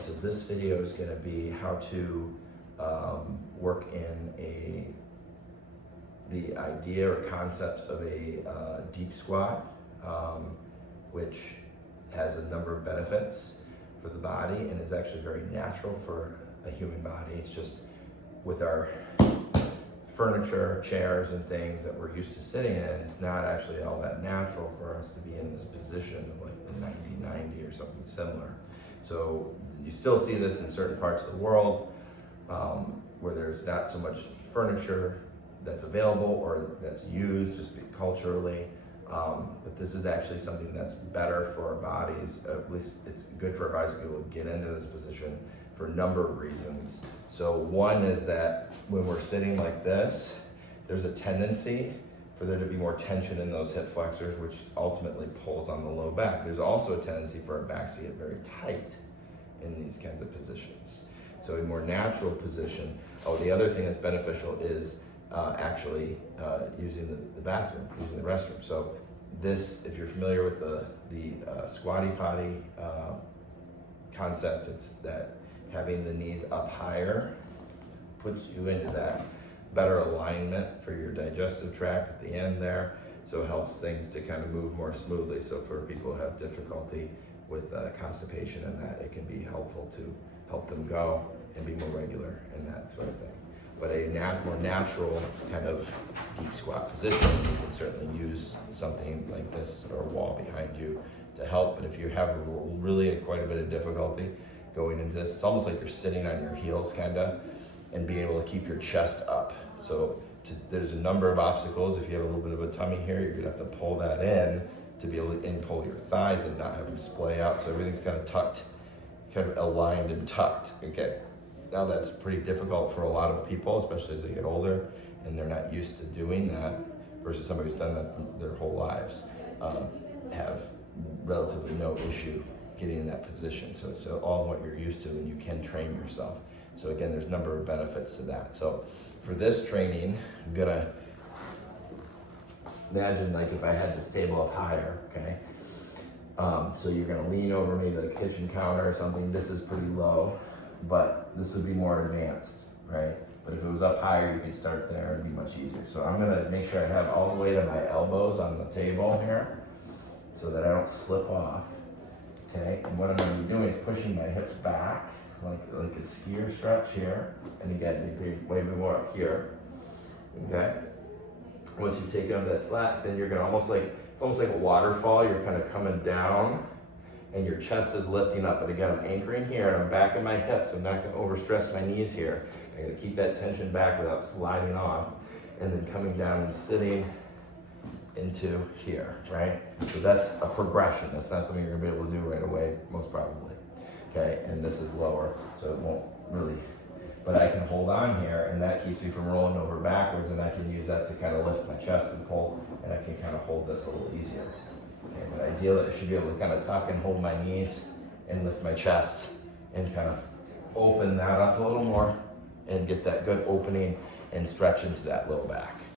so this video is going to be how to work in the idea or concept of a deep squat, which has a number of benefits for the body and is actually very natural for a human body. It's just with our furniture, chairs, and things that we're used to sitting in, it's not actually all that natural for us to be in this position of like the 90-90 or something similar. So you still see this in certain parts of the world where there's not so much furniture that's available or that's used just culturally. But this is actually something that's better for our bodies. At least it's good for our bodies to be able to get into this position for a number of reasons. So one is that when we're sitting like this, there's a tendency for there to be more tension in those hip flexors, which ultimately pulls on the low back. There's also a tendency for our backs to get very tight in these kinds of positions. So a more natural position. Oh, the other thing that's beneficial is actually using the bathroom, using the restroom. So this, if you're familiar with the squatty potty concept, it's that having the knees up higher puts you into that better alignment for your digestive tract at the end there. So it helps things to kind of move more smoothly. So for people who have difficulty with constipation and that, it can be helpful to help them go and be more regular and that sort of thing. But a more natural kind of deep squat position, you can certainly use something like this or a wall behind you to help. But if you have really quite a bit of difficulty going into this, it's almost like you're sitting on your heels kind of and being able to keep your chest up. So there's a number of obstacles. If you have a little bit of a tummy here, you're gonna have to pull that in to be able to pull your thighs and not have them splay out. So everything's kind of tucked, kind of aligned and tucked, okay? Now that's pretty difficult for a lot of people, especially as they get older and they're not used to doing that, versus somebody who's done that their whole lives, have relatively no issue getting in that position. So it's all what you're used to and you can train yourself. So again, there's a number of benefits to that. So for this training, I'm gonna imagine like if I had this table up higher, okay? So you're gonna lean over maybe the kitchen counter or something. This is pretty low, but this would be more advanced, right? But if it was up higher, you can start there and be much easier. So I'm gonna make sure I have all the weight of my elbows on the table here so that I don't slip off, okay? And what I'm gonna be doing is pushing my hips back, like a skier stretch here. And again, you can way more up here, okay? Once you've taken up that slat, then you're gonna it's almost like a waterfall. You're kind of coming down and your chest is lifting up. But again, I'm anchoring here and I'm backing my hips. I'm not gonna overstress my knees here. I'm gonna keep that tension back without sliding off. And then coming down and sitting into here, right? So that's a progression. That's not something you're gonna be able to do right away, most probably. Okay, and this is lower, so it won't really, but I can hold on here and that keeps me from rolling over backwards, and I can use that to kind of lift my chest and pull, and I can kind of hold this a little easier. Okay, but ideally I should be able to kind of tuck and hold my knees and lift my chest and kind of open that up a little more and get that good opening and stretch into that low back.